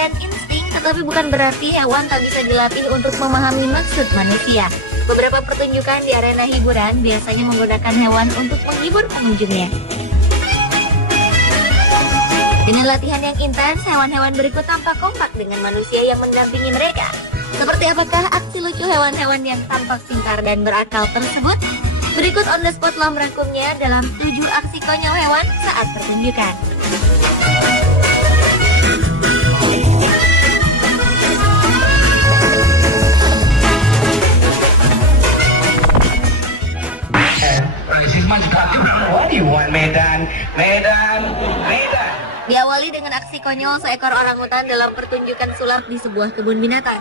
dan insting, tetapi bukan berarti hewan tak bisa dilatih untuk memahami maksud manusia. Beberapa pertunjukan di arena hiburan biasanya menggunakan hewan untuk menghibur pengunjungnya. Dengan latihan yang intens, hewan-hewan berikut tampak kompak dengan manusia yang mendampingi mereka. Seperti apakah aksi lucu hewan-hewan yang tampak pintar dan berakal tersebut? Berikut on the spot telah merangkumnya dalam 7 aksi konyol hewan saat pertunjukan. Diawali dengan aksi konyol seekor orangutan dalam pertunjukan sulap di sebuah kebun binatang.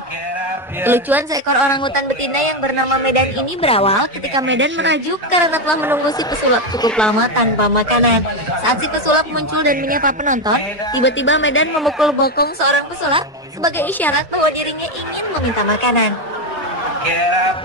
Kelucuan seekor orangutan betina yang bernama Medan ini berawal ketika Medan merajuk karena telah menunggu si pesulap cukup lama tanpa makanan. Saat si pesulap muncul dan menyapa penonton, tiba-tiba Medan memukul bokong seorang pesulap sebagai isyarat bahwa dirinya ingin meminta makanan.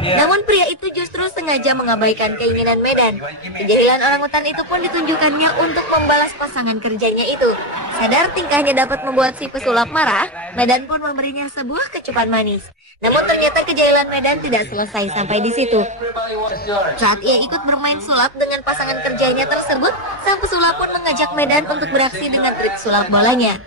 Namun pria itu justru sengaja mengabaikan keinginan Medan. Kejahilan orangutan itu pun ditunjukkannya untuk membalas pasangan kerjanya itu. Sadar tingkahnya dapat membuat si pesulap marah, Medan pun memberinya sebuah kecupan manis. Namun ternyata kejahilan Medan tidak selesai sampai di situ. Saat ia ikut bermain sulap dengan pasangan kerjanya tersebut, sang pesulap pun mengajak Medan untuk beraksi dengan trik sulap bolanya.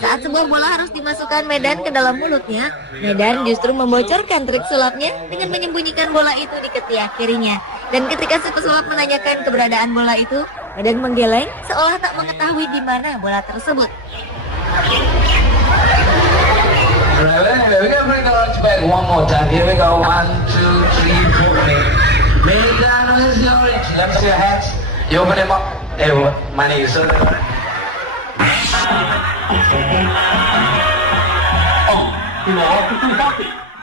Saat sebuah bola harus dimasukkan Medan ke dalam mulutnya, Medan justru membocorkan trik sulapnya dengan menyembunyikan bola itu di ketiak kirinya. Dan ketika si pesulap menanyakan keberadaan bola itu, Medan menggeleng seolah tak mengetahui di mana bola tersebut.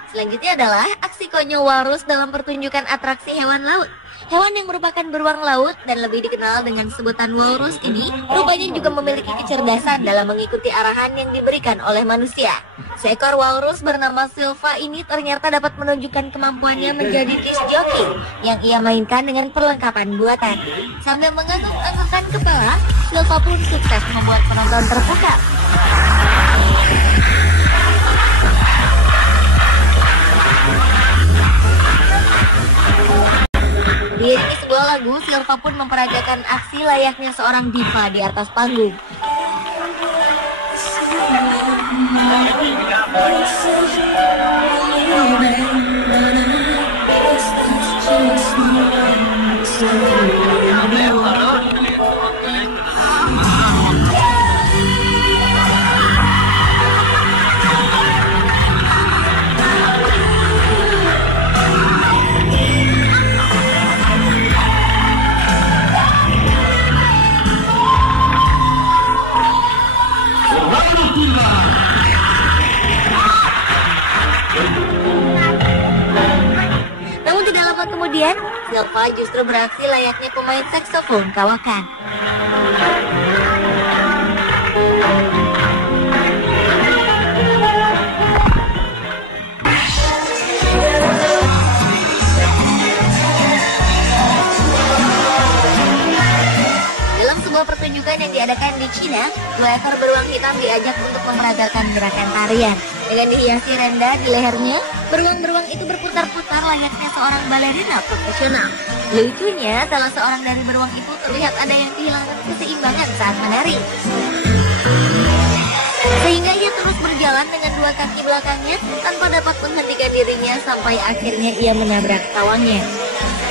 Selanjutnya adalah aksi konyol walrus dalam pertunjukan atraksi hewan laut. Hewan yang merupakan beruang laut dan lebih dikenal dengan sebutan walrus ini rupanya juga memiliki kecerdasan dalam mengikuti arahan yang diberikan oleh manusia. Seekor walrus bernama Silva ini ternyata dapat menunjukkan kemampuannya menjadi disc jockey yang ia mainkan dengan perlengkapan buatan. Sambil mengangguk-anggukkan kepala, Silva pun sukses membuat penonton terpukau. Diiringi sebuah lagu, Silva pun memperagakan aksi layaknya seorang diva di atas panggung. Kemudian, Silva justru beraksi layaknya pemain saksofon kawakan. Dalam sebuah pertunjukan yang diadakan di Cina, 2 ekor beruang hitam diajak untuk memperagakan gerakan tarian. Dengan dihiasi renda di lehernya, beruang-beruang itu berputar-putar layaknya seorang balerina profesional. Lucunya, salah seorang dari beruang itu terlihat ada yang kehilangan keseimbangan saat menari. Sehingga ia terus berjalan dengan 2 kaki belakangnya tanpa dapat menghentikan dirinya sampai akhirnya ia menabrak pawangnya.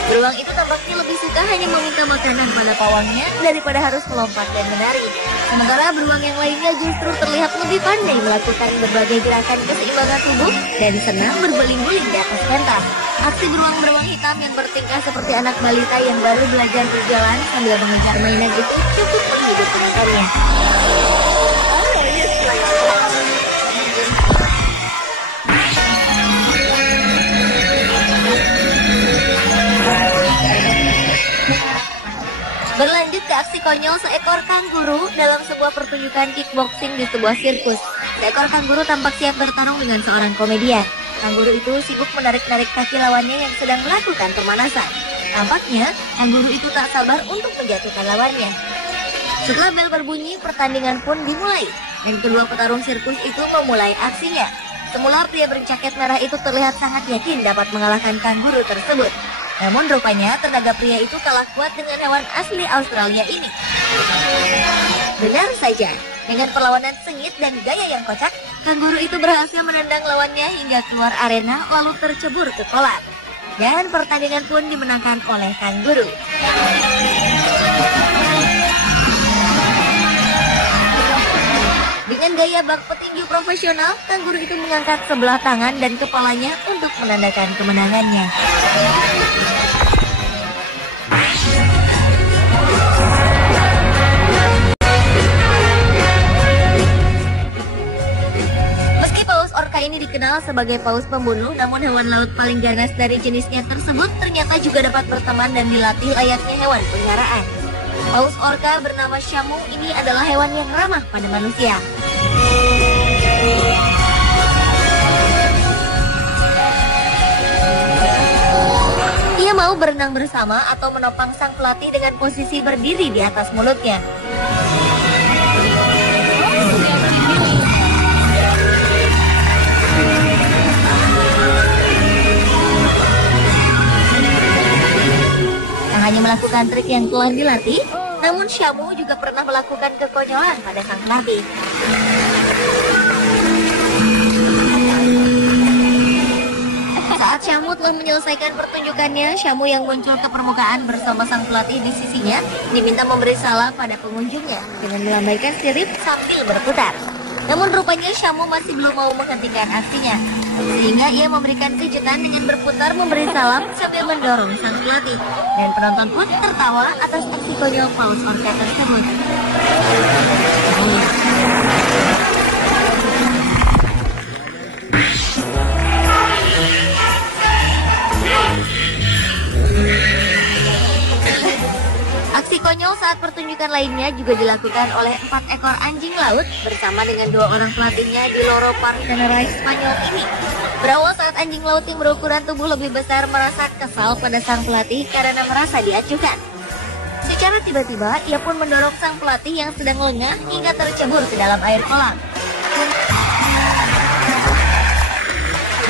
Beruang itu tampaknya lebih suka hanya meminta makanan pada pawangnya daripada harus melompat dan menari. Sementara beruang yang lainnya justru terlihat lebih pandai melakukan berbagai gerakan keseimbangan tubuh dan senang berbeling-beling di atas pentas. Aksi beruang-beruang hitam yang bertingkah seperti anak balita yang baru belajar berjalan sambil mengejar mainan itu cukup menghibur penontonnya. Berlanjut ke aksi konyol seekor kanguru dalam sebuah pertunjukan kickboxing di sebuah sirkus. Seekor kanguru tampak siap bertarung dengan seorang komedian. Kanguru itu sibuk menarik-narik kaki lawannya yang sedang melakukan pemanasan. Tampaknya, kanguru itu tak sabar untuk menjatuhkan lawannya. Setelah bel berbunyi, pertandingan pun dimulai, dan kedua petarung sirkus itu memulai aksinya. Semula pria berjaket merah itu terlihat sangat yakin dapat mengalahkan kanguru tersebut. Namun rupanya tenaga pria itu kalah kuat dengan hewan asli Australia ini. Benar saja, dengan perlawanan sengit dan gaya yang kocak, kanguru itu berhasil menendang lawannya hingga keluar arena lalu tercebur ke kolam. Dan pertandingan pun dimenangkan oleh kanguru. Dengan gaya bak petinju profesional, kanguru itu mengangkat sebelah tangan dan kepalanya untuk menandakan kemenangannya. Meski paus orca ini dikenal sebagai paus pembunuh, namun hewan laut paling ganas dari jenisnya tersebut ternyata juga dapat berteman dan dilatih layaknya hewan peliharaan. Paus orca bernama Shamu ini adalah hewan yang ramah pada manusia. Ia mau berenang bersama atau menopang sang pelatih dengan posisi berdiri di atas mulutnya. Tak hanya melakukan trik yang telah dilatih, namun Shamu juga pernah melakukan kekonyolan pada sang pelatih. Saat Shamu telah menyelesaikan pertunjukannya, Shamu yang muncul ke permukaan bersama sang pelatih di sisinya diminta memberi salam pada pengunjungnya dengan melambaikan sirip sambil berputar. Namun rupanya Shamu masih belum mau menghentikan aksinya, sehingga ia memberikan kejutan dengan berputar memberi salam sambil mendorong sang pelatih. Dan penonton pun tertawa atas aksi konyol paus orca tersebut. Aksi konyol saat pertunjukan lainnya juga dilakukan oleh 4 ekor anjing laut bersama dengan 2 orang pelatihnya di Loro Park Tenerife, Spanyol ini. Berawal saat anjing laut yang berukuran tubuh lebih besar merasa kesal pada sang pelatih karena merasa diacuhkan. Secara tiba-tiba, ia pun mendorong sang pelatih yang sedang lengah hingga tercebur ke dalam air kolam.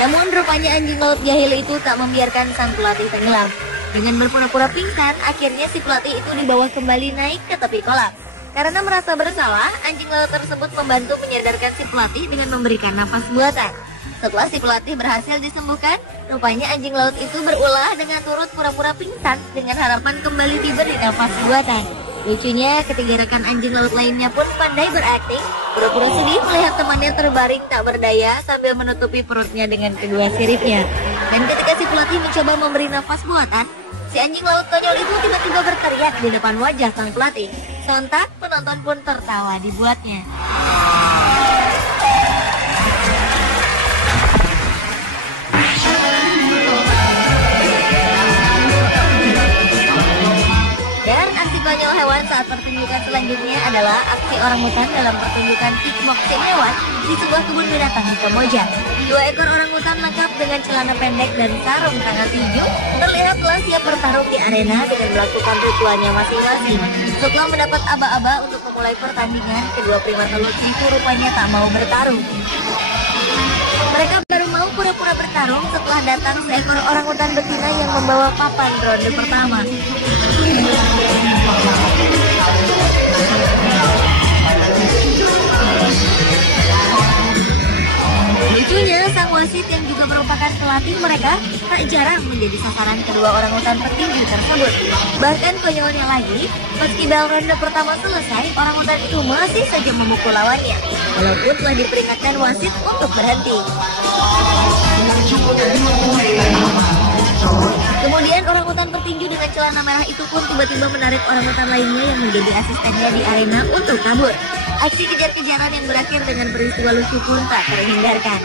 Namun rupanya anjing laut jahil itu tak membiarkan sang pelatih tenggelam. Dengan berpura-pura pingsan, akhirnya si pelatih itu dibawa kembali naik ke tepi kolam. Karena merasa bersalah, anjing laut tersebut membantu menyadarkan si pelatih dengan memberikan nafas buatan. Setelah si pelatih berhasil disembuhkan, rupanya anjing laut itu berulah dengan turut pura-pura pingsan dengan harapan kembali diberi nafas buatan. Lucunya, ketiga rekan anjing laut lainnya pun pandai berakting, pura-pura sedih melihat temannya terbaring tak berdaya sambil menutupi perutnya dengan kedua siripnya. Dan ketika si pelatih mencoba memberi nafas buatan, si anjing laut konyol itu tiba-tiba berteriak di depan wajah sang pelatih. Sontak, penonton pun tertawa dibuatnya. Dan aksi konyol hewan saat pertunjukan selanjutnya adalah aksi orangutan dalam pertunjukan kickboxing hewan di sebuah kebun binatang di Kamboja. 2 ekor orangutan lengkap dengan celana pendek dan sarung tangan tinju terlihat telah siap bertarung di arena dengan melakukan ritualnya masing-masing. Setelah mendapat aba-aba untuk memulai pertandingan, kedua primata lucu itu rupanya tak mau bertarung. Mereka baru mau pura-pura bertarung setelah datang seekor orangutan betina yang membawa papan ronde pertama. Lucunya, sang wasit yang juga merupakan pelatih mereka tak jarang menjadi sasaran kedua orangutan petinju tersebut. Bahkan konyolnya lagi, meski bel ronde pertama selesai, orangutan itu masih saja memukul lawannya, walaupun telah diperingatkan wasit untuk berhenti. Kemudian orangutan petinju dengan celana merah itu pun tiba-tiba menarik orangutan lainnya yang menjadi asistennya di arena untuk kabur. Aksi kejar-kejaran yang berakhir dengan peristiwa lucu pun tak terhindarkan.